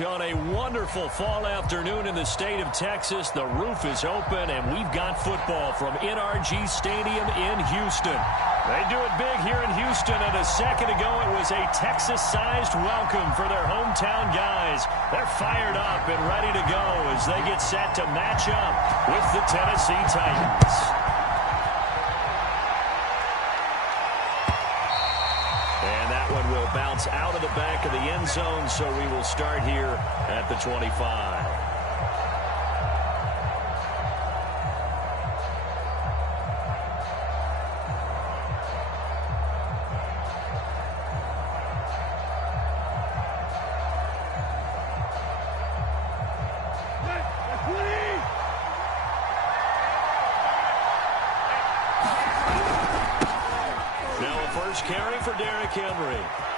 On a wonderful fall afternoon in the state of Texas, the roof is open, and we've got football from NRG Stadium in Houston. They do it big here in Houston, and a second ago it was a Texas-sized welcome for their hometown guys. They're fired up and ready to go as they get set to match up with the Tennessee Titans. And that one will bounce out of the back of the end zone, so we will start here at the 25.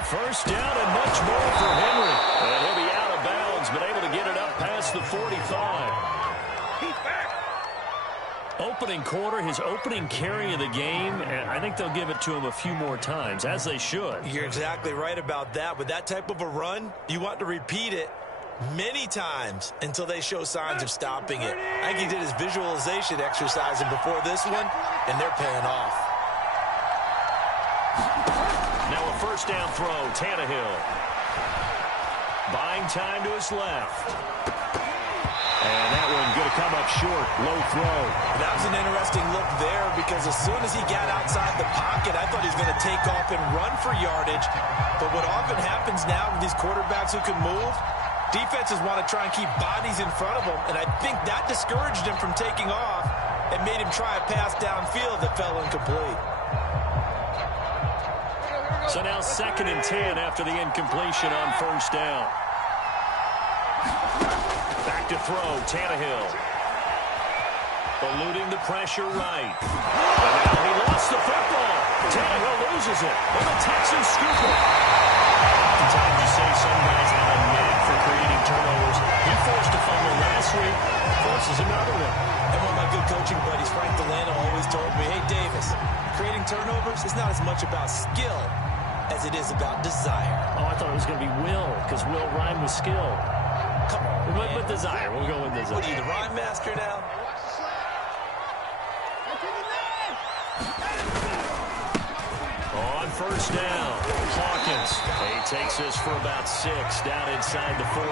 First down and much more for Henry. And he'll be out of bounds, but able to get it up past the 45. Opening quarter, his opening carry of the game, and I think they'll give it to him a few more times, as they should. You're exactly right about that. With that type of a run, you want to repeat it many times until they show signs of stopping it. I think he did his visualization exercising before this one, and they're paying off. Now a first down throw, Tannehill. Buying time to his left. And that one going to come up short, low throw. That was an interesting look there because as soon as he got outside the pocket, I thought he was going to take off and run for yardage. But what often happens now with these quarterbacks who can move, defenses want to try and keep bodies in front of them, and I think that discouraged him from taking off and made him try a pass downfield that fell incomplete. So now 2nd and 10 after the incompletion on first down. Back to throw, Tannehill. Eluding the pressure right. And now he lost the football. Tannehill loses it. And the Texans scoop it. Oftentimes you say some guys have a knack for creating turnovers. He forced a fumble last week. Forces another one. And one of my good coaching buddies, Frank Delano, always told me, hey, Davis, creating turnovers is not as much about skill as it is about desire. Oh, I thought it was going to be will, because will rhyme with skill. Come on, man. But desire. We'll go with desire. What are you, the rhyme master now? On first down, Hawkins. He takes this for about 6 down inside the 40.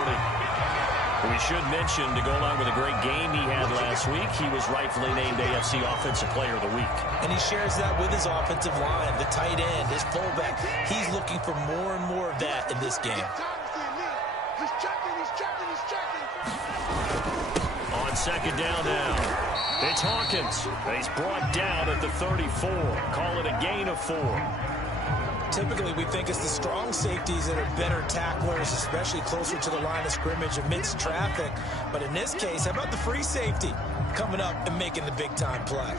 We should mention, to go along with a great game he had last week, he was rightfully named AFC Offensive Player of the Week. And he shares that with his offensive line, the tight end, his fullback. He's looking for more and more of that in this game. On second down now, it's Hawkins. He's brought down at the 34. Call it a gain of 4. Typically, we think it's the strong safeties that are better tacklers, especially closer to the line of scrimmage amidst traffic. But in this case, how about the free safety coming up and making the big-time play?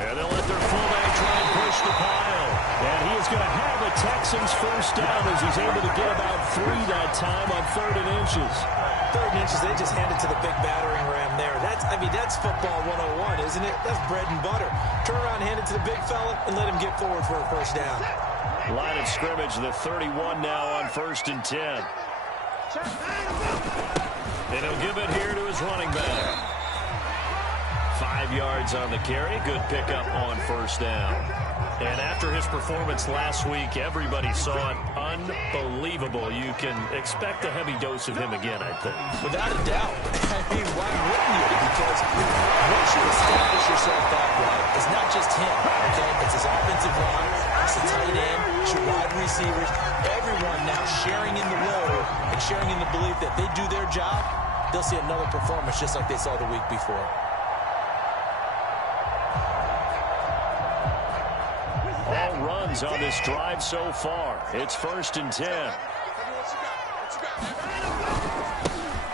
And they'll let their fullback try and push the pile. And he is going to have a Texans first down as he's able to get about 3 that time on 3rd and inches. 3rd and inches, they just hand it to the big battering ram there. That's football 101, isn't it? That's bread and butter. Turn around, hand it to the big fella, and let him get forward for a first down. Line of scrimmage, the 31 now on 1st and 10. And he'll give it here to his running back. 5 yards on the carry. Good pickup on first down. And after his performance last week, everybody saw it unbelievable. You can expect a heavy dose of him again, I think. Without a doubt. I mean, why wouldn't you? Because once you establish yourself that way, it's not just him, okay? It's his offensive line, it's the tight end, it's your wide receivers, everyone now sharing in the load and sharing in the belief that they do their job, they'll see another performance just like they saw the week before. All runs on this drive so far. It's 1st and 10.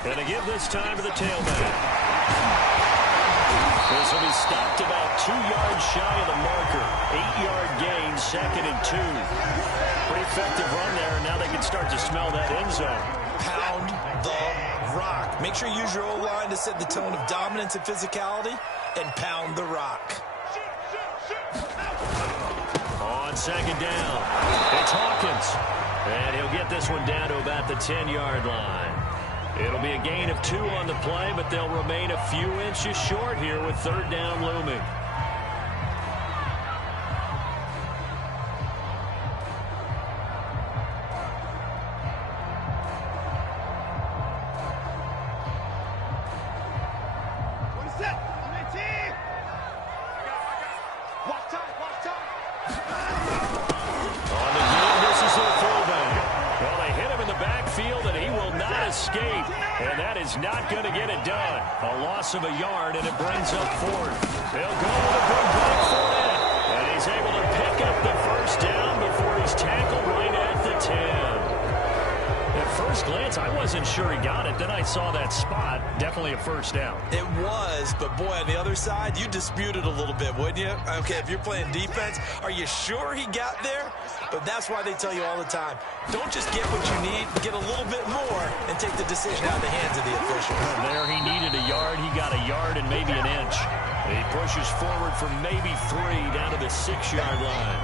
And to give this time to the tailback. This will be stopped about 2 yards shy of the marker. 8-yard gain, 2nd and 2. Pretty effective run there, and now they can start to smell that end zone. Pound the rock. Make sure you use your O-line to set the tone of dominance and physicality, and pound the rock. second down. It's Hawkins. And he'll get this one down to about the 10-yard line. It'll be a gain of 2 on the play, but they'll remain a few inches short here with third down looming. Not going to get it done. A loss of a yard, and it brings up fourth. They'll go with a big back for it. And he's able to pick up the first down before he's tackled right at the 10. At first glance, I wasn't sure he got it. Then I saw that spot. Definitely a first down. It was, but boy, on the other side, you disputed a little bit, wouldn't you? Okay, if you're playing defense, are you sure he got there? But that's why they tell you all the time, don't just get what you need, get a little bit more, and take the decision out of the hands of the official. There he needed a yard. He got a yard and maybe an inch. He pushes forward for maybe 3 down to the 6-yard line.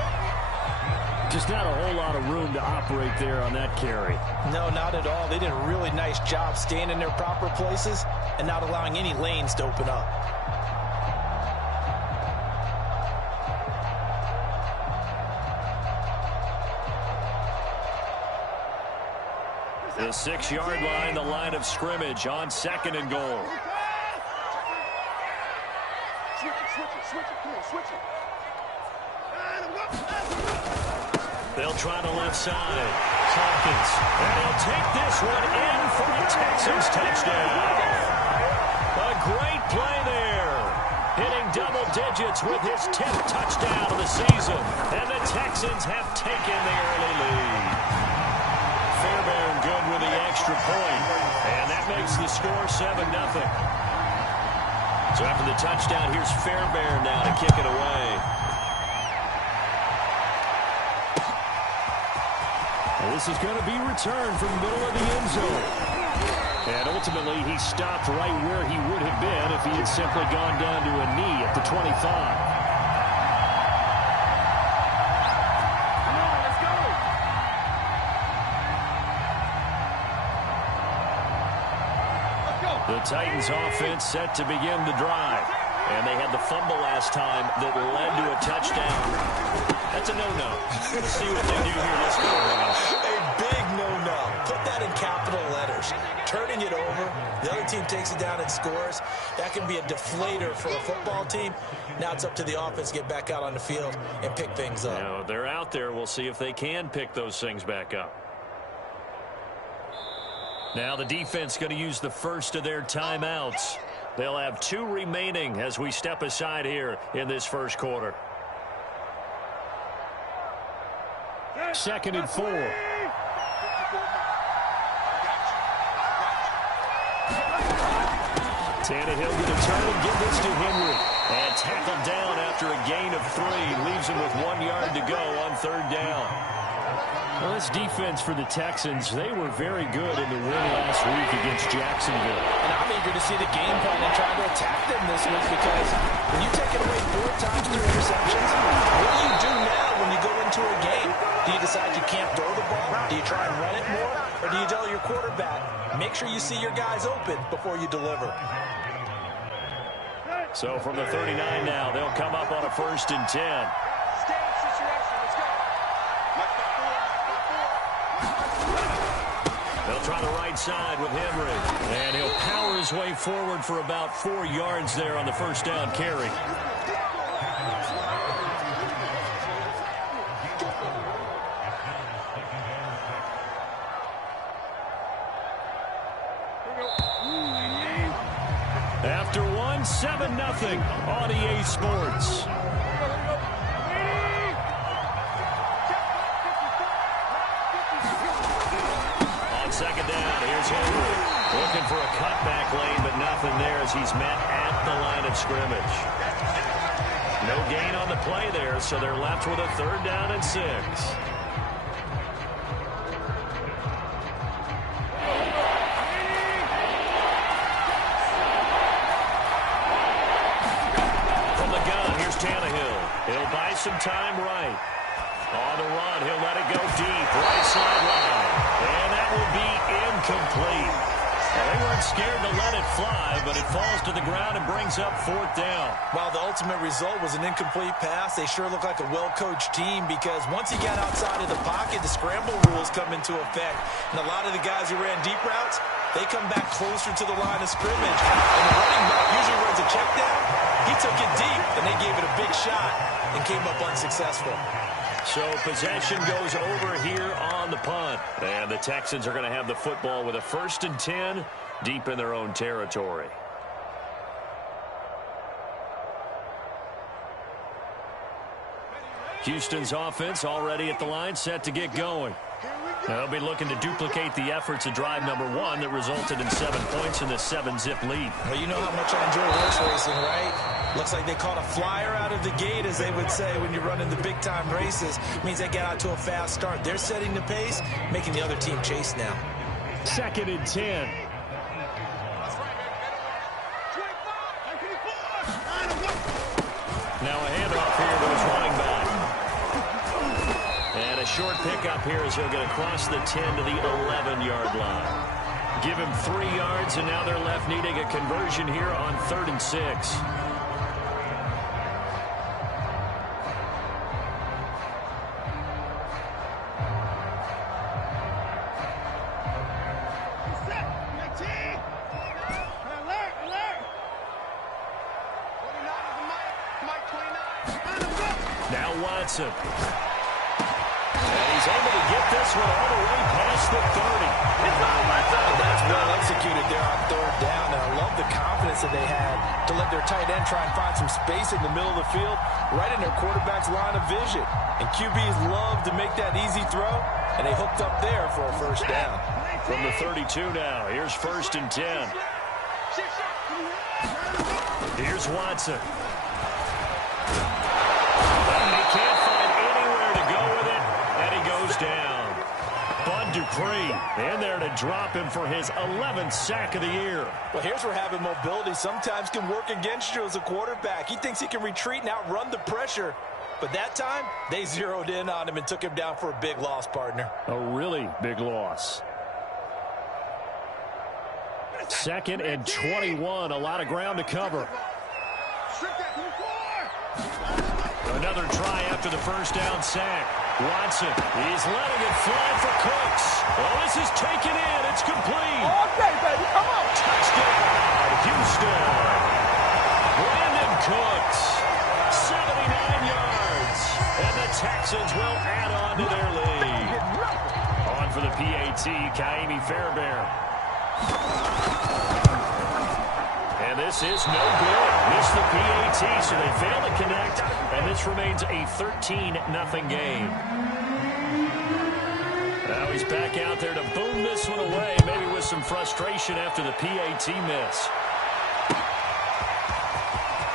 Just not a whole lot of room to operate there on that carry. No, not at all. They did a really nice job staying in their proper places and not allowing any lanes to open up. The 6-yard line, the line of scrimmage on 2nd and goal. They'll try the left side. Hawkins. And he'll take this one in for a Texans touchdown. A great play there. Hitting double digits with his 10th touchdown of the season. And the Texans have taken the early lead. Fairbairn good with the extra point. And that makes the score 7-0. So after the touchdown, here's Fairbairn now to kick it away. And this is going to be returned from the middle of the end zone. And ultimately, he stopped right where he would have been if he had simply gone down to a knee at the 25. The Titans offense set to begin the drive. And they had the fumble last time that led to a touchdown. That's a no-no. Let's see what they do here this quarter. A big no-no. Put that in capital letters. Turning it over, the other team takes it down and scores. That can be a deflator for a football team. Now it's up to the offense to get back out on the field and pick things up. Now, they're out there. We'll see if they can pick those things back up. Now the defense going to use the first of their timeouts. They'll have 2 remaining as we step aside here in this first quarter. 2nd and 4. Tannehill going to turn and give this to Henry. And tackled down after a gain of 3. Leaves him with 1 yard to go on 3rd down. Well, this defense for the Texans, they were very good in the win last week against Jacksonville. And I'm eager to see the game plan and try to attack them this week because when you take it away 4 times through interceptions, what do you do now when you go into a game? Do you decide you can't throw the ball? Do you try and run it more? Or do you tell your quarterback, make sure you see your guys open before you deliver? So from the 39 now, they'll come up on a 1st and 10. They'll try the right side with Henry. And he'll power his way forward for about 4 yards there on the first down carry. After one, 7-0 on EA Sports. Second down, here's Henry. Looking for a cutback lane, but nothing there as he's met at the line of scrimmage. No gain on the play there, so they're left with a 3rd down and 6. From the gun, here's Tannehill. He'll buy some time right. On the run, he'll let it go deep. Right sideline. And that will be incomplete. Well, they weren't scared to let it fly, but it falls to the ground and brings up 4th down. While the ultimate result was an incomplete pass, they sure look like a well-coached team because once he got outside of the pocket, the scramble rules come into effect. And a lot of the guys who ran deep routes, they come back closer to the line of scrimmage. And the running back usually runs a check down. He took it deep, and they gave it a big shot and came up unsuccessful. So possession goes over here on the punt. And the Texans are going to have the football with a 1st and 10 deep in their own territory. Houston's offense already at the line, set to get going. They'll be looking to duplicate the efforts of drive number 1 that resulted in 7 points in the 7-zip lead. Well, you know how much I enjoy horse racing, right? Looks like they caught a flyer out of the gate, as they would say when you're running the big-time races. It means they get out to a fast start. They're setting the pace, making the other team chase now. 2nd and 10. Now a handoff here to his running back. And a short pickup here as he'll get across the 10 to the 11-yard line. Give him 3 yards, and now they're left needing a conversion here on 3rd and 6. Now Watson. And he's able to get this one all the way past the 30. That's well executed there on 3rd down. And I love the confidence that they had to let their tight end try and find some space in the middle of the field, right in their quarterback's line of vision. And QBs love to make that easy throw, and they hooked up there for a 1st down. From the 32 now, here's 1st and 10. Here's Watson. He can't find anywhere to go with it, and he goes down. Bud Dupree in there to drop him for his 11th sack of the year. Well, here's where having mobility sometimes can work against you as a quarterback. He thinks he can retreat and outrun the pressure. But that time, they zeroed in on him and took him down for a big loss, partner. A really big loss. 2nd and 21, a lot of ground to cover. Another try after the 1st down sack. Watson, he's letting it fly for Cooks. Oh, this is taken in. It's complete. Okay, baby, come on. Touchdown, Houston. Brandon Cooks, 79 yards. And the Texans will add on to their lead. On for the PAT, Kaimi Fairbairn. And this is no good. Missed the PAT, so they fail to connect. And this remains a 13-0 game. Now he's back out there to boom this one away, maybe with some frustration after the PAT miss.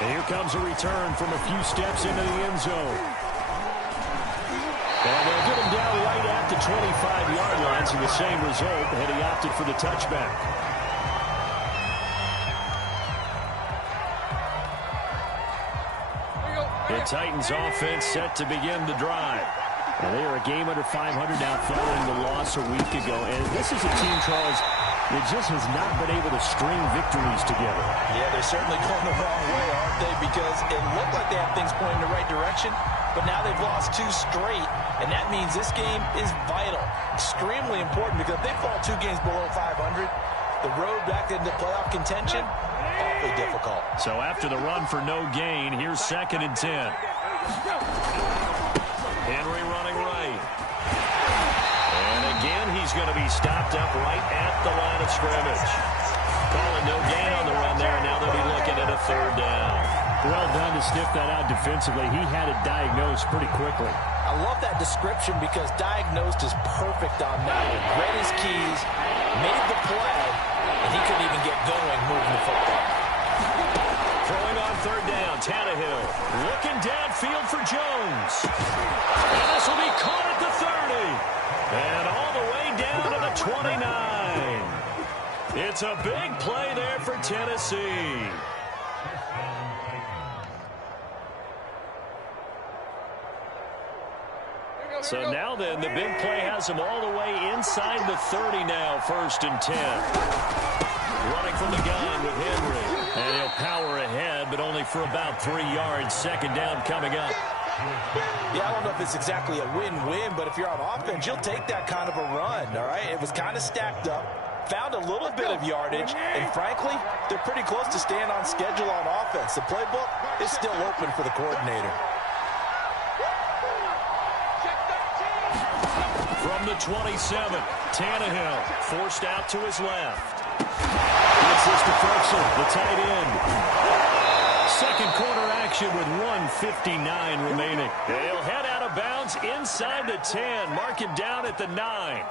And here comes a return from a few steps into the end zone. And they'll get him down right at the 25-yard line, so the same result had he opted for the touchback. The Titans offense set to begin the drive. And they are a game under 500 now following the loss a week ago. And this is a team, Charles, that just has not been able to string victories together. Yeah, they're certainly going the wrong way, aren't they? Because it looked like they had things pointing in the right direction, but now they've lost 2 straight, and that means this game is vital, extremely important, because if they fall 2 games below 500, the road back into playoff contention, awfully difficult. So after the run for no gain, here's 2nd and 10. Henry running right. And again, he's going to be stopped up right at the line of scrimmage. Calling no gain on the run there. Now they'll be looking at a 3rd down. Well done to sniff that out defensively. He had it diagnosed pretty quickly. I love that description because diagnosed is perfect on that one. Read his keys, made the play, and he couldn't even get going moving the football. Throwing on 3rd down, Tannehill looking downfield for Jones. And this will be caught at the 30. And all the way down to the 29. It's a big play there for Tennessee. So now then, the big play has him all the way inside the 30 now, 1st and 10. Running from the gun with Henry. And he'll power ahead, but only for about 3 yards. 2nd down coming up. Yeah, I don't know if it's exactly a win-win, but if you're on offense, you'll take that kind of a run, all right? It was kind of stacked up, found a little bit of yardage, and frankly, they're pretty close to staying on schedule on offense. The playbook is still open for the coordinator. From the 27, Tannehill forced out to his left. Gets this to Ferguson, the tight end. 2nd quarter action with 1:59 remaining. He'll head out of bounds inside the 10. Mark him down at the 9.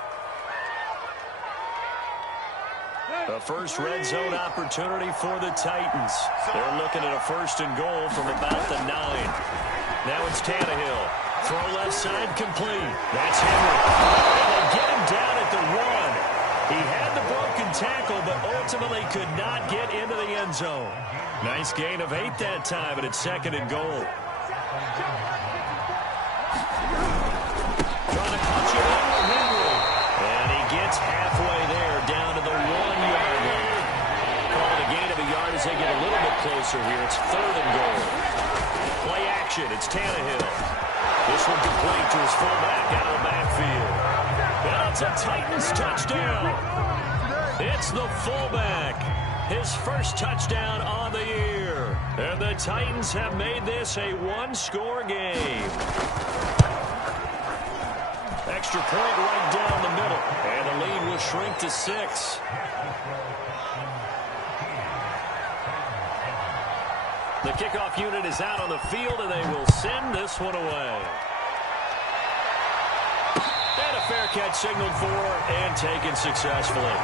A first red zone opportunity for the Titans. They're looking at a 1st and goal from about the 9. Now it's Tannehill. Throw left side complete. That's Henry. And they get him down at the 1. He had the broken tackle, but ultimately could not get into the end zone. Nice gain of 8 that time, but it's 2nd and goal. Trying to punch it in with Henry. And he gets halfway there, down to the 1-yard line. Called a gain of a yard as they get a little bit closer here. It's 3rd and goal. Play action. It's Tannehill. This one complete to his fullback out of the backfield. And it's a Titans touchdown. It's the fullback. His first touchdown on the year. And the Titans have made this a 1-score game. Extra point right down the middle. And the lead will shrink to 6. The kickoff unit is out on the field, and they will send this one away. And a fair catch signaled for and taken successfully.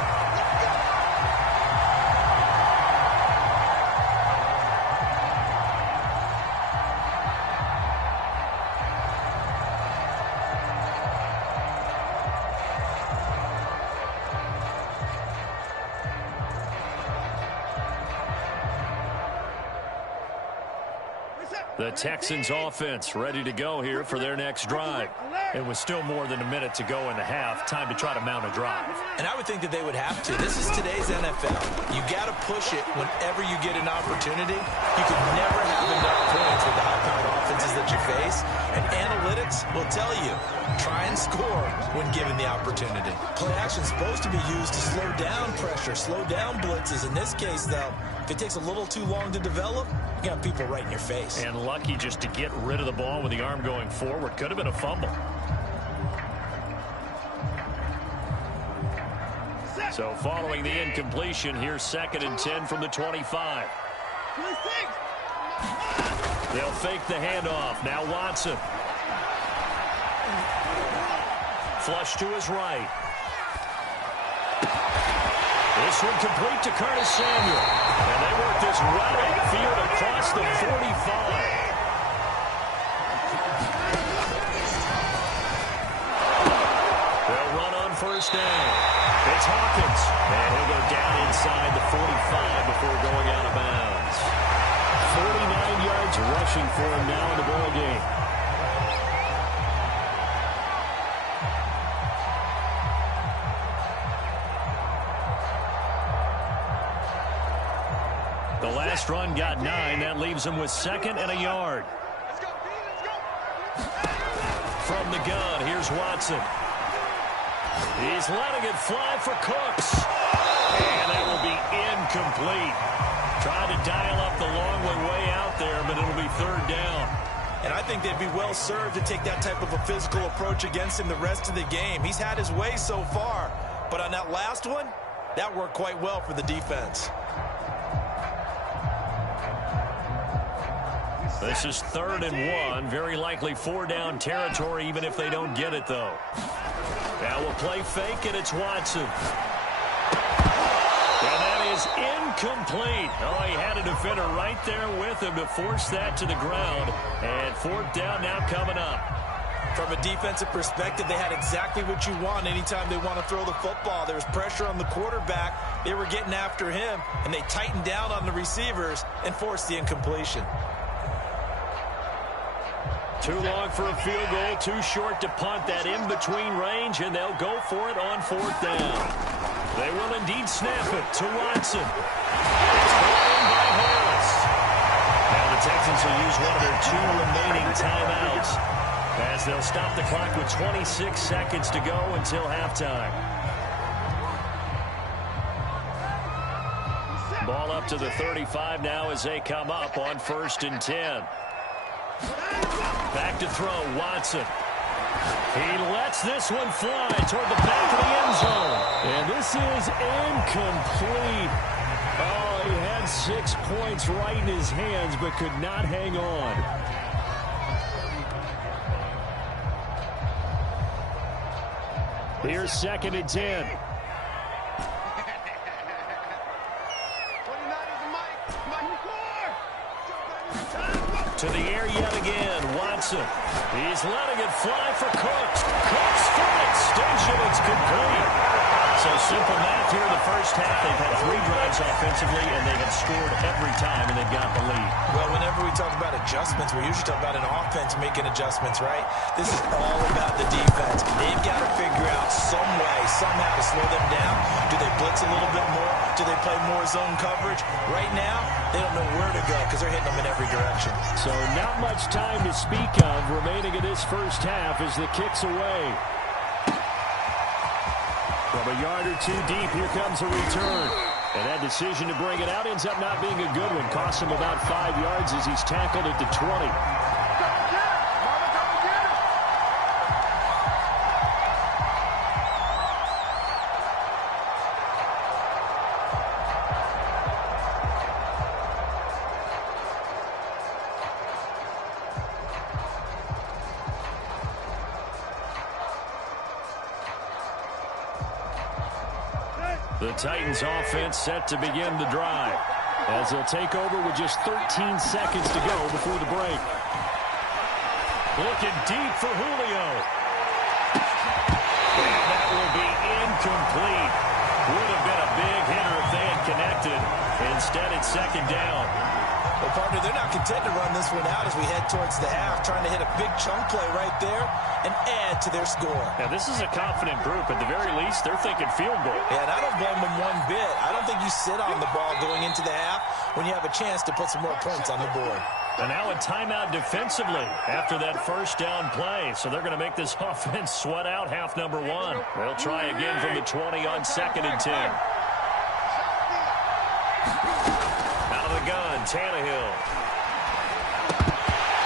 The Texans offense ready to go here for their next drive. It was still more than a minute to go in the half. Time to try to mount a drive. And I would think that they would have to. This is today's NFL. You got to push it whenever you get an opportunity. You can never have enough points with the high-powered offenses that you face. And analytics will tell you, try and score when given the opportunity. Play action is supposed to be used to slow down pressure, slow down blitzes. In this case, though, if it takes a little too long to develop, you got people right in your face. And lucky just to get rid of the ball with the arm going forward. Could have been a fumble. So following the incompletion, here's 2nd and 10 from the 25. They'll fake the handoff. Now Watson. Flush to his right. This one complete to Curtis Samuel. And they work this right upfield across the 45. They'll run on 1st down. It's Hawkins. And he'll go down inside the 45 before going out of bounds. 49 yards rushing for him now in the ball game. The last run got 9. That leaves him with 2nd and a yard. From the gun, here's Watson. He's letting it fly for Cooks. And that will be incomplete. Trying to dial up the long way out there, but it'll be 3rd down. And I think they'd be well served to take that type of a physical approach against him the rest of the game. He's had his way so far. But on that last one, that worked quite well for the defense. This is 3rd and 1. Very likely 4-down territory, even if they don't get it, though. Now we'll play fake, and it's Watson. And that is incomplete. Oh, he had a defender right there with him to force that to the ground. And 4th down now coming up. From a defensive perspective, they had exactly what you want anytime they want to throw the football. There was pressure on the quarterback. They were getting after him, and they tightened down on the receivers and forced the incompletion. Too long for a field goal, too short to punt. That in-between range, and they'll go for it on 4th down. They will indeed snap it to Watson. It's brought in by Harris. Now the Texans will use one of their 2 remaining timeouts as they'll stop the clock with 26 seconds to go until halftime. Ball up to the 35 now as they come up on 1st and 10. Back to throw, Watson. He lets this one fly toward the back of the end zone. And this is incomplete. Oh, he had 6 points right in his hands, but could not hang on. Here's 2nd and 10. To the air yet again, Watson. He's letting it fly for Cooks. Cooks for an extension. It's complete. So simple math here in the first half. They've had 3 drives offensively, and they have scored every time, and they've got the lead. Well, whenever we talk about adjustments, we usually talk about an offense making adjustments, right? This is all about the defense. They've got to figure out some way, somehow to slow them down. Do they blitz a little bit more? Do they play more zone coverage? Right now, they don't know where to go because they're hitting them in every direction. So not much time to speak of remaining in this first half as the kick's away. From a yard or 2 deep, here comes a return. And that decision to bring it out ends up not being a good one. Costs him about 5 yards as he's tackled at the 20. The Titans offense set to begin the drive as they'll take over with just 13 seconds to go before the break. Looking deep for Julio. And that will be incomplete. Would have been a big hitter if they had connected. Instead, it's 2nd down. Well, partner, they're not content to run this one out as we head towards the half, trying to hit a big chunk play right there and add to their score. Now, this is a confident group. At the very least, they're thinking field goal. Yeah, and I don't blame them one bit. I don't think you sit on the ball going into the half when you have a chance to put some more points on the board. And now a timeout defensively after that 1st down play. So they're going to make this offense sweat out half number 1. They'll try again from the 20 on 2nd and 10. Out of the gun, Tannehill.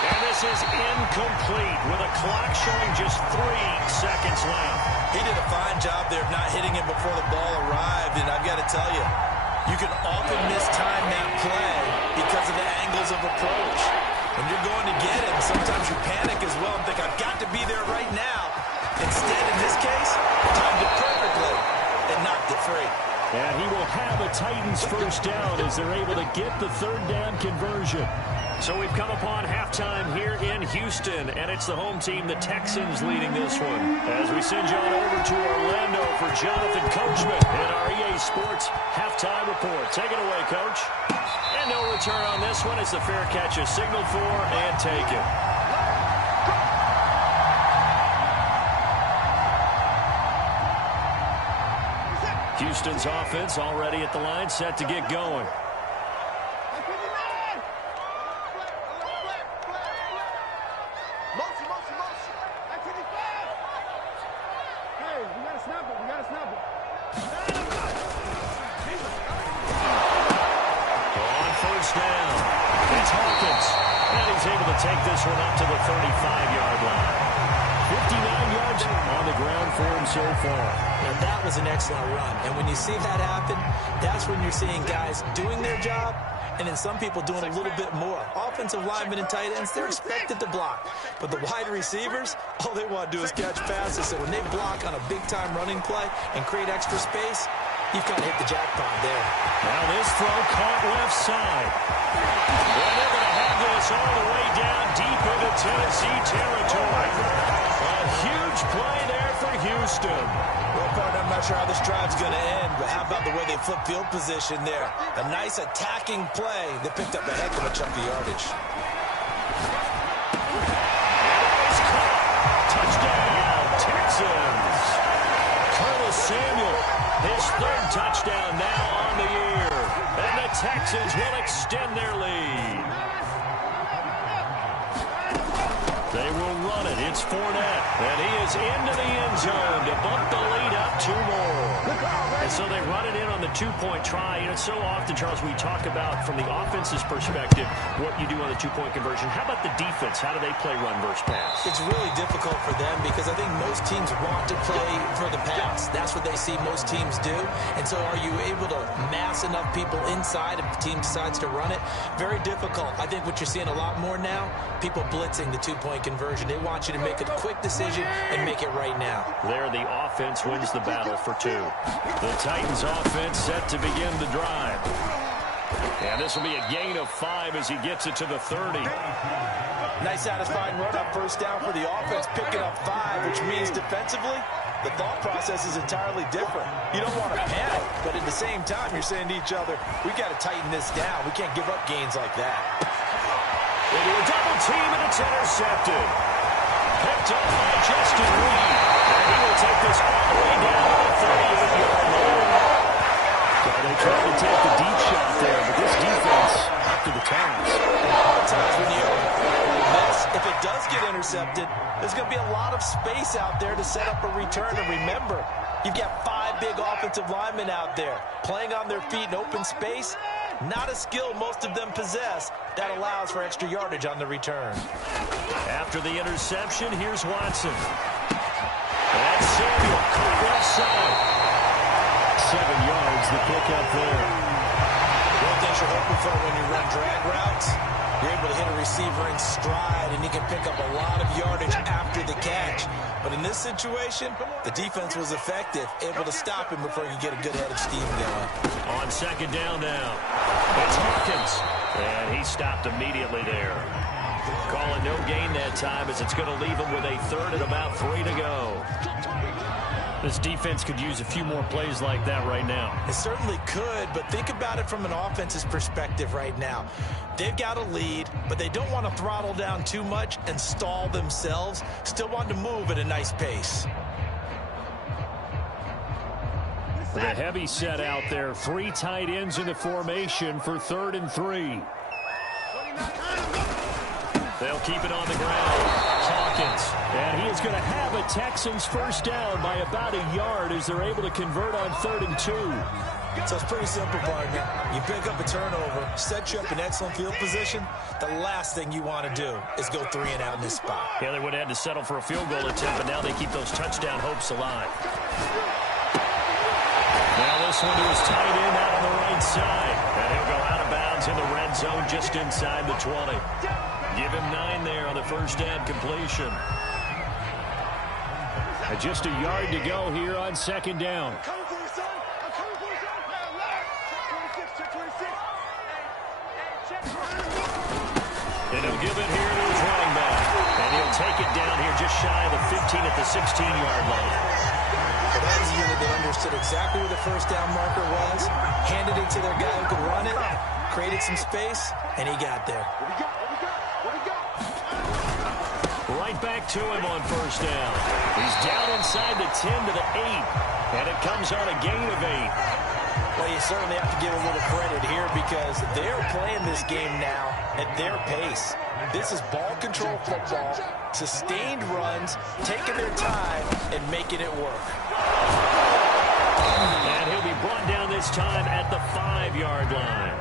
And this is incomplete with a clock showing just 3 seconds left. He did a fine job there of not hitting him before the ball arrived, and I've got to tell you, you can often mistime that play because of the angles of approach. When you're going to get him, sometimes you panic as well and think, I've got to be there right now. Instead, in this case, timed it perfectly and knocked it free. And he will have a Titans 1st down as they're able to get the 3rd down conversion. So we've come upon halftime here in Houston, and it's the home team, the Texans, leading this one. As we send you on over to Orlando for Jonathan Coachman in our EA Sports Halftime Report. Take it away, Coach. And no return on this one as the fair catch is signaled for and taken. Houston's offense already at the line, set to get going. Take this one up to the 35-yard line. 59 yards on the ground for him so far. And that was an excellent run. And when you see that happen, that's when you're seeing guys doing their job and then some people doing a little bit more. Offensive linemen and tight ends, they're expected to block. But the wide receivers, all they want to do is catch passes. So when they block on a big-time running play and create extra space, you've kind of hit the jackpot there. Now this throw caught left side. Well, they're going to have this all the way down deep into Tennessee territory. A huge play there for Houston. Well, partner, I'm not sure how this drive's going to end, but how about the way they flip field position there? A nice attacking play that picked up a heck of a chunk of yardage. Samuel, his third touchdown now on the year. And the Texans will extend their lead. They will run it. It's Fournette. And he is into the end zone to bump the lead up 2 more. And so they run it in on the 2-point try. You know, so often, Charles, we talk about, from the offense's perspective, what you do on the 2-point conversion. How about the defense? How do they play run versus pass? It's really difficult for them because I think most teams want to play for the pass. That's what they see most teams do. And so are you able to mass enough people inside if the team decides to run it? Very difficult. I think what you're seeing a lot more now, people blitzing the 2-point conversion. They want you to make a quick decision and make it right now. There, the offense wins the battle for 2. The Titans offense set to begin the drive. And this will be a gain of 5 as he gets it to the 30. Nice satisfying run up first down for the offense, picking up 5, which means defensively, the thought process is entirely different. You don't want to panic, but at the same time, you're saying to each other, we got to tighten this down. We can't give up gains like that. Into a double team, and it's intercepted. Picked up by Justin Reed. And he will take this all the way down to the 38-yard line. So they tried to take the deep shot there, but this defense up to the task. A lot of times when you miss, if it does get intercepted, there's going to be a lot of space out there to set up a return. And remember, you've got 5 big offensive linemen out there playing on their feet in open space. Not a skill most of them possess that allows for extra yardage on the return. After the interception, here's Watson. That's Samuel, caught left side. 7 yards, the pick up there. One thing you're hoping for when you run drag routes, you're able to hit a receiver in stride, and he can pick up a lot of yardage after the catch. But in this situation, the defense was effective, able to stop him before he could get a good head of steam going. On second down now, it's Hawkins. And he stopped immediately there. Call it no gain that time, as it's going to leave him with a 3rd and about 3 to go. This defense could use a few more plays like that right now. It certainly could, but think about it from an offense's perspective right now. They've got a lead, but they don't want to throttle down too much and stall themselves. Still want to move at a nice pace. The heavy set out there. 3 tight ends in the formation for 3rd and 3. They'll keep it on the ground. Hawkins. And he is going to have a Texans first down by about a yard as they're able to convert on 3rd and 2. So it's pretty simple, partner. You pick up a turnover, set you up in excellent field position. The last thing you want to do is go 3 and out in this spot. Yeah, they would have had to settle for a field goal attempt, but now they keep those touchdown hopes alive. Now this one to his tight end out on the right side. And he'll go out of bounds in the red zone just inside the 20. Give him 9 there on the first down completion. Just a yard to go here on second down. And he'll give it here to his running back. And he'll take it down here just shy of the 15 at the 16-yard line. Well, that is a unit that understood exactly where the first down marker was, handed it to their guy who could run it, created some space, and he got there. Right back to him on first down. He's down inside the 10 to the 8, and it comes on a gain of 8. Well, you certainly have to give a little credit here because they're playing this game now at their pace. This is ball control football, sustained runs, taking their time, and making it work. And he'll be brought down this time at the 5-yard line.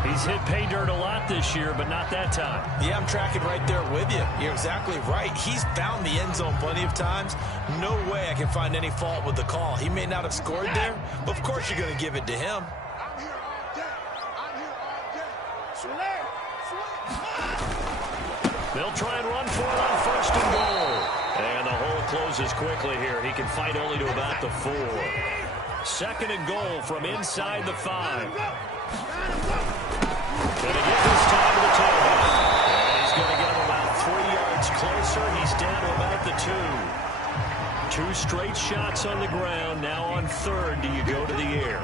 He's hit pay dirt a lot this year, but not that time. Yeah, I'm tracking right there with you. You're exactly right. He's found the end zone plenty of times. No way I can find any fault with the call. He may not have scored there, but of course you're going to give it to him. They'll try and run for it on first and goal. And the hole closes quickly here. He can fight only to about the 4. Second and goal from inside the 5. Going to get this time to the tailback. And he's going to get him about 3 yards closer. He's down to about the 2. 2 straight shots on the ground. Now on 3rd, do you go to the air?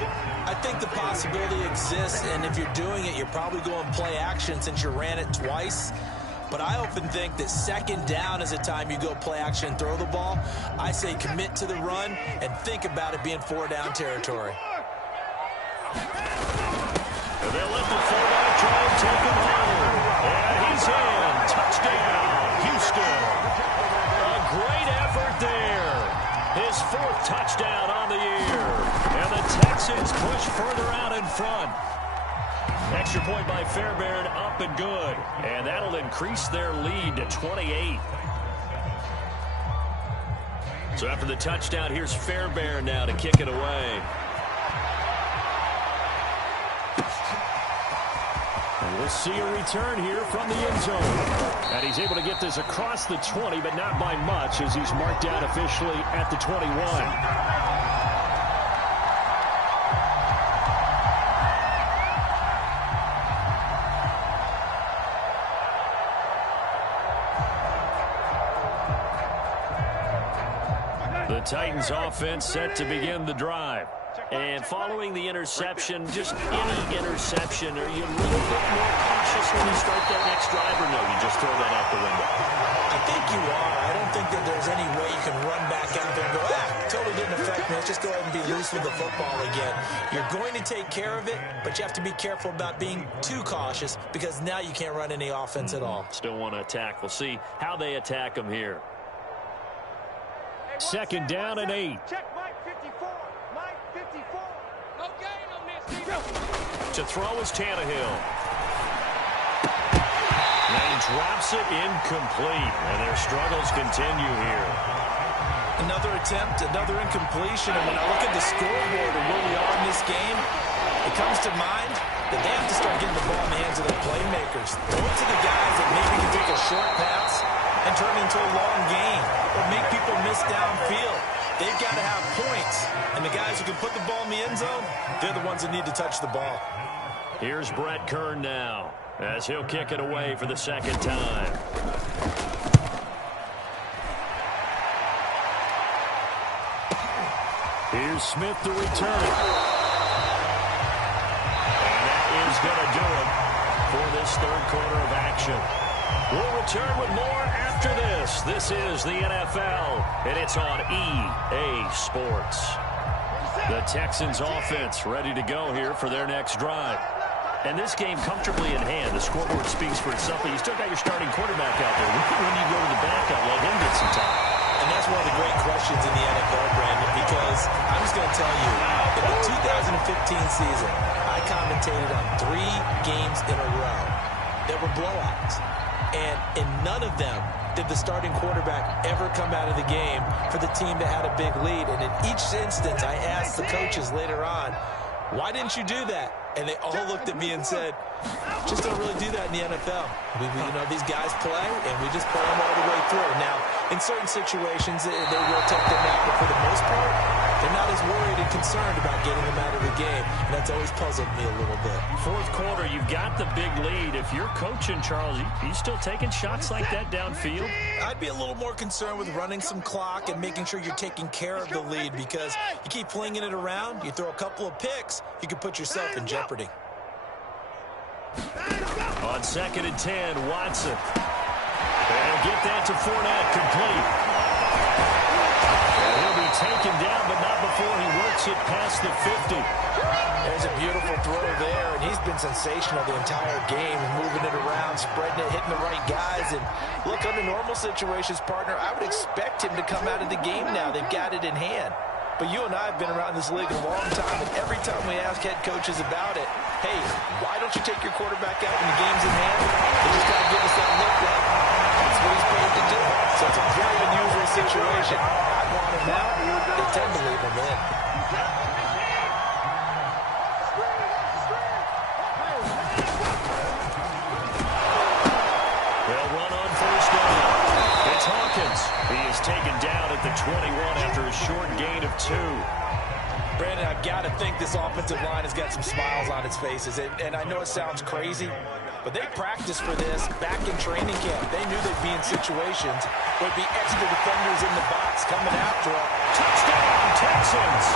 I think the possibility exists, and if you're doing it, you're probably going play action since you ran it twice. But I often think that second down is a time you go play action and throw the ball. I say commit to the run and think about it being 4-down territory. And they'll let the fullback try and take him home. And he's in. Touchdown, Houston. A great effort there. His 4th touchdown on the year. And the Texans push further out in front. Extra point by Fairbairn, up and good. And that'll increase their lead to 28. So after the touchdown, here's Fairbairn now to kick it away. And we'll see a return here from the end zone. And he's able to get this across the 20, but not by much, as he's marked out officially at the 21. The Titans offense set to begin the drive. And following the interception, just any interception, are you a little bit more cautious when you start that next drive, or no, you just throw that out the window? I think you are. I don't think that there's any way you can run back out there and go, totally didn't affect me. Let's just go ahead and be loose with the football again. You're going to take care of it, but you have to be careful about being too cautious, because now you can't run any offense at all. Still want to attack. We'll see how they attack them here. Second down and 8. Check Mike 54. Mike 54. No gain on this. To throw is Tannehill. And he drops it incomplete. And their struggles continue here. Another attempt, another incompletion. And when I look at the scoreboard and where we are in this game, it comes to mind that they have to start getting the ball in the hands of their playmakers. Throw it to the guys that maybe can take a short pass and turn it into a long game, or make people miss downfield. They've got to have points, and the guys who can put the ball in the end zone, they're the ones that need to touch the ball. Here's Brett Kern now, as he'll kick it away for the second time. Here's Smith to return it. And that is going to do it for this third quarter of action. We'll return with more after this. This is the NFL, and it's on EA Sports. The Texans offense ready to go here for their next drive. And this game comfortably in hand. The scoreboard speaks for itself, but you still got your starting quarterback out there. When you go to the backup, let him get some time. And that's one of the great questions in the NFL, Brandon, because I'm just going to tell you, in the 2015 season, I commentated on 3 games in a row that were blowouts. And in none of them did the starting quarterback ever come out of the game for the team that had a big lead. And in each instance, I asked the coaches later on, why didn't you do that? And they all looked at me and said, just don't really do that in the NFL. These guys play, and we just play them all the way through. Now, in certain situations, they will take them out, but for the most part, they're not as worried and concerned about getting them out of the game, and that's always puzzled me a little bit. Fourth quarter, you've got the big lead. If you're coaching, Charles, you still taking shots like that downfield? I'd be a little more concerned with running some clock and making sure you're taking care of the lead, because you keep flinging it around, you throw a couple of picks, you can put yourself in jeopardy. On 2nd and 10, Watson. And get that to Fournette, complete. And he'll be taken down, but not before he works it past the 50. There's a beautiful throw there, and he's been sensational the entire game, moving it around, spreading it, hitting the right guys. And look, under normal situations, partner, I would expect him to come out of the game now. They've got it in hand. But you and I have been around this league a long time, and every time we ask head coaches about it, hey, why don't you take your quarterback out when the game's in hand? They just got to give us that look like that's what he's paid to do. So it's a very unusual situation. I want him out. They tend to leave him in. They'll run on first down. It's Hawkins. He is taken down at the 21 after a short gain of 2. Brandon, I've got to think this offensive line has got some smiles on its faces. And I know it sounds crazy, but they practiced for this back in training camp. They knew they'd be in situations where there'd be extra defenders in the box coming after them. Touchdown, Texans.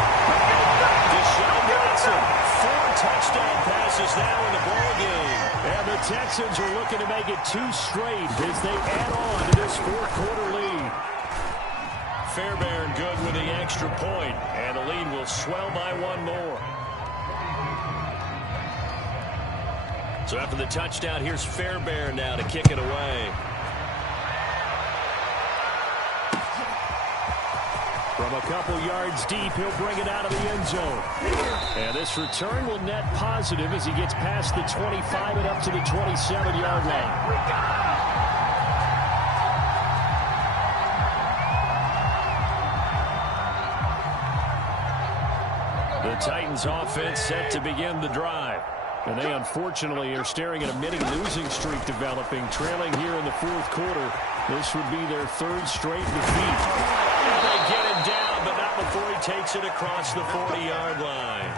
Deshaun Watson, 4 touchdown passes now in the ballgame. And the Texans are looking to make it 2 straight as they add on to this fourth-quarter lead. Fairbairn good with the extra point, and the lead will swell by 1 more. So after the touchdown, here's Fairbairn now to kick it away. From a couple yards deep, he'll bring it out of the end zone. And this return will net positive as he gets past the 25 and up to the 27-yard line. The Titans offense set to begin the drive. And they unfortunately are staring at a mini losing streak developing, trailing here in the fourth quarter. This would be their 3rd straight defeat. And they get him down, but not before he takes it across the 40-yard line.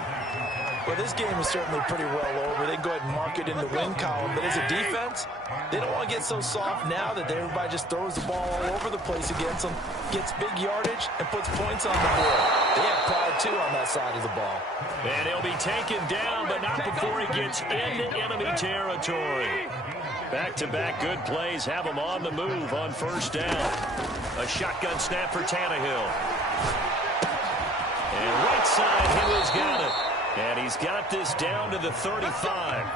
Well, this game is certainly pretty well over. They can go ahead and mark it in the win column. But as a defense, they don't want to get so soft now that everybody just throws the ball all over the place against them, gets big yardage, and puts points on the board. They have pride, too, on that side of the ball. And he'll be taken down, but not before he gets into enemy territory. Back-to-back good plays have him on the move on first down. A shotgun snap for Tannehill. And right side, Hill's got it. And he's got this down to the 35.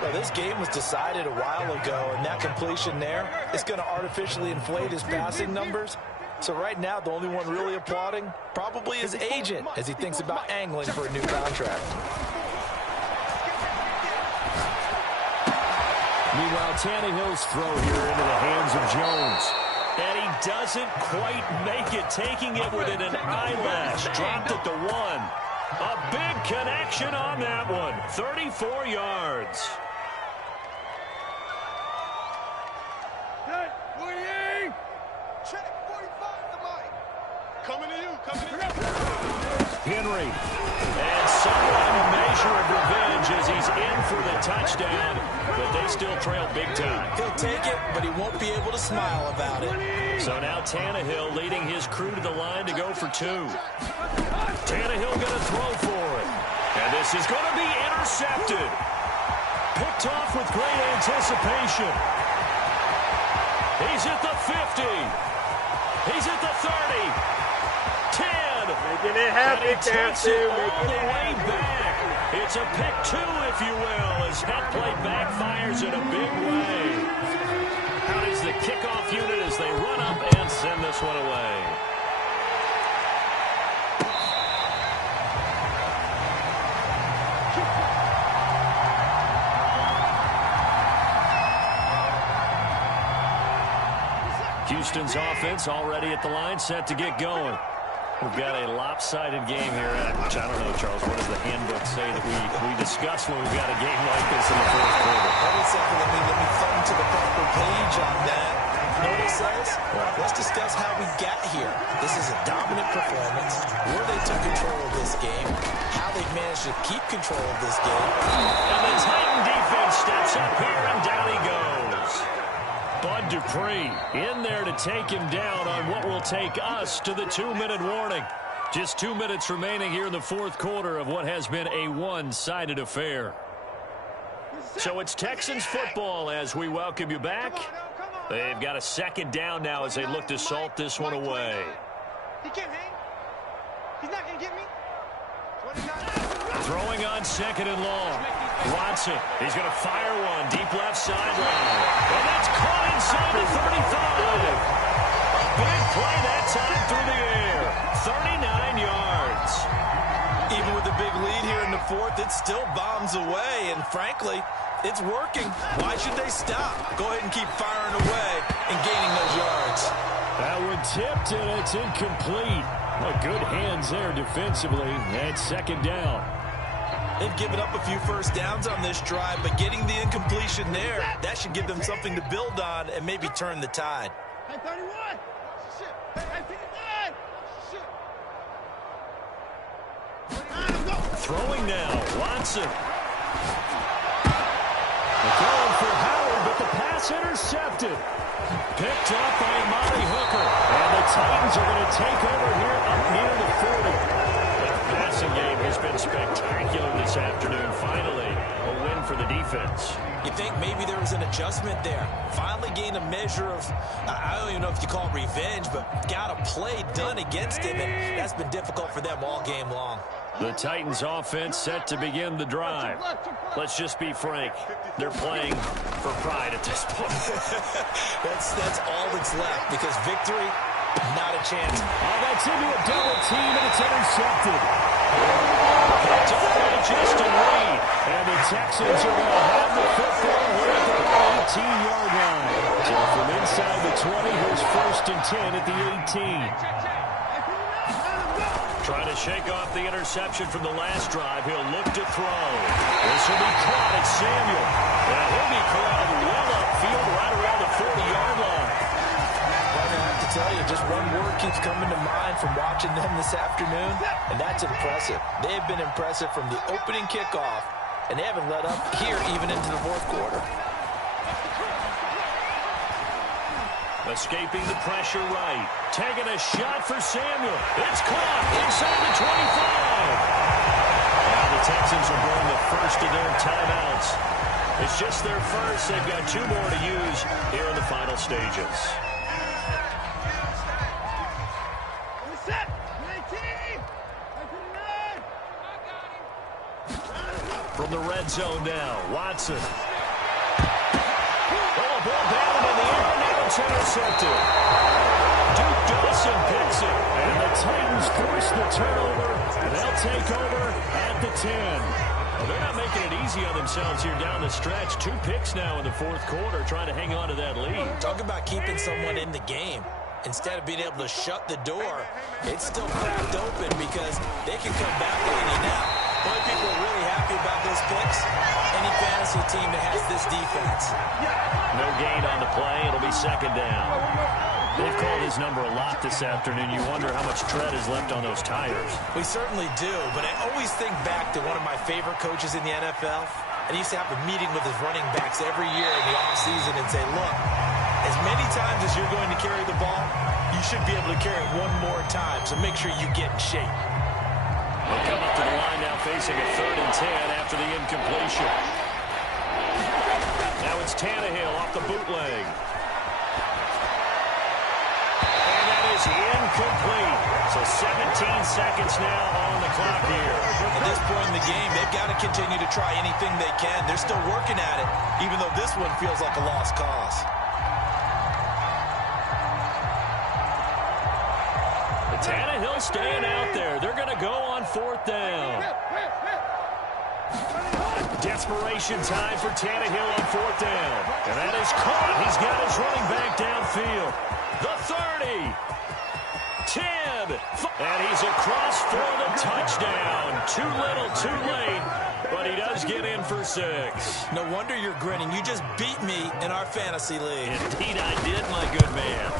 Well, this game was decided a while ago, and that completion there is going to artificially inflate his passing numbers. So right now, the only one really applauding probably his agent as he thinks about angling for a new contract. Meanwhile, Tannehill's throw here into the hands of Jones. And he doesn't quite make it, taking it within an eyelash. Dropped at the 1. A big connection on that one. 34 yards. Check 45 the mic. Coming to you. Henry. And somewhat of a measure of revenge as he's in for the touchdown. But they still trail big time. He'll take it, but he won't be able to smile about it. So now Tannehill leading his crew to the line to go for 2. Tannehill going to throw for it. And this is going to be intercepted. Picked off with great anticipation. He's at the 50. He's at the 30. 10. Making it happen, and he takes it all the way back. It's a pick 2, if you will, as head play backfires in a big way. How does the kickoff unit as they run up and send this one away? Houston's offense already at the line, set to get going. We've got a lopsided game here, which I don't know, Charles, what does the handbook say that we discuss when we've got a game like this in the fourth quarter? Hold on a second, let me thumb to the proper page on that. You know what it says? Let's discuss how we got here. This is a dominant performance, where they took control of this game, how they've managed to keep control of this game. And the Titan defense steps up here, and down he goes. Bud Dupree in there to take him down on what will take us to the 2-minute warning. Just 2 minutes remaining here in the fourth quarter of what has been a one-sided affair. So it's Texans football as we welcome you back. They've got a second down now as they look to salt this one away. He can't hang. He's not going to get me. Throwing on second and long. Watson, he's going to fire one deep left sideline. And that's caught inside the 35. A big play that time through the air. 39 yards. Even with the big lead here in the fourth, it still bombs away. And frankly, it's working. Why should they stop? Go ahead and keep firing away and gaining those yards. That one tipped, and it's incomplete. Well, good hands there defensively. And second down. They've given up a few first downs on this drive, but getting the incompletion there, that should give them something to build on and maybe turn the tide. Hey, 31. Shit. Hey, 59. Shit. Throwing now, Watson. They're going for Howard, but the pass intercepted. Picked up by Amari Hooker. And the Titans are going to take over here up near the 40. The passing game has been spectacular this afternoon. Finally, a win for the defense. You think maybe adjustment there. Finally gained a measure of, I don't even know if you call it revenge, but got a play done against him, and that's been difficult for them all game long. The Titans offense set to begin the drive. Let's just be frank. They're playing for pride at this point. That's all that's left, because victory, not a chance. Oh, that's into a double team, and it's intercepted. Justin Reed. And the Texans are going to have the football here at their 18-yard line. So from inside the 20, here's 1st and 10 at the 18. Trying to shake off the interception from the last drive. He'll look to throw. This will be caught at Samuel. And he'll be corralled well upfield right around the 40-yard line. Well, I have to tell you, just one word keeps coming to mind from watching them this afternoon, and that's impressive. They have been impressive from the opening kickoff, and they haven't let up here even into the fourth quarter. Escaping the pressure right. Taking a shot for Samuel. It's caught inside the 25. Now the Texans are going the first of their timeouts. It's just their first. They've got 2 more to use here in the final stages. From the red zone now, Watson. Oh, ball down in the air. Now it's intercepted. Duke Dawson picks it. And the Titans force the turnover. And they'll take over at the 10. Well, they're not making it easy on themselves here down the stretch. 2 picks now in the fourth quarter, trying to hang on to that lead. Talk about keeping someone in the game. Instead of being able to shut the door, it's still cracked open because they can come back late now. The only people are really happy about those picks, any fantasy team that has this defense. No gain on the play. It'll be 2nd down. They've called his number a lot this afternoon. You wonder how much tread is left on those tires. We certainly do, but I always think back to one of my favorite coaches in the NFL, and he used to have a meeting with his running backs every year in the offseason and say, look, as many times as you're going to carry the ball, you should be able to carry it one more time, so make sure you get in shape. They'll come up to the line now facing a 3rd and 10 after the incompletion. Now it's Tannehill off the bootleg. And that is incomplete. So 17 seconds now on the clock here. At this point in the game, they've got to continue to try anything they can. They're still working at it, even though this one feels like a lost cause. Tannehill staying out there. They're going to go on 4th down. Desperation time for Tannehill on 4th down. And that is caught. He's got his running back downfield. The 30. 10. And he's across for the touchdown. Too little, too late. But he does get in for 6. No wonder you're grinning. You just beat me in our fantasy league. Indeed I did, my good man.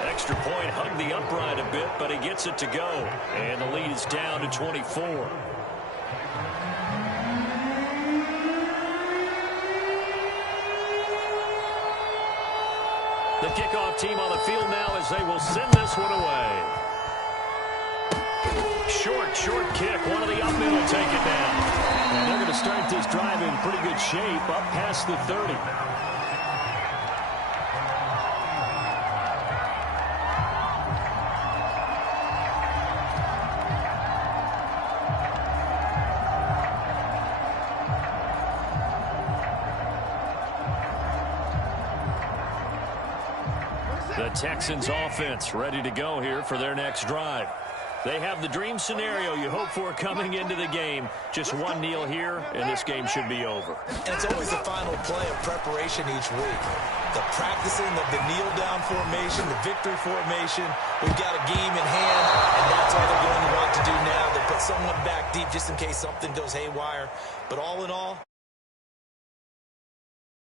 Extra point hugged the upright a bit, but he gets it to go. And the lead is down to 24. The kickoff team on the field now as they will send this one away. Short kick. One of the up men will take it down. And they're going to start this drive in pretty good shape up past the 30. The Texans offense ready to go here for their next drive. They have the dream scenario you hope for coming into the game. Just one kneel here, and this game should be over. And it's always the final play of preparation each week. The practicing of the kneel-down formation, the victory formation. We've got a game in hand, and that's all they're going to want to do now. They put someone back deep just in case something goes haywire. But all in all,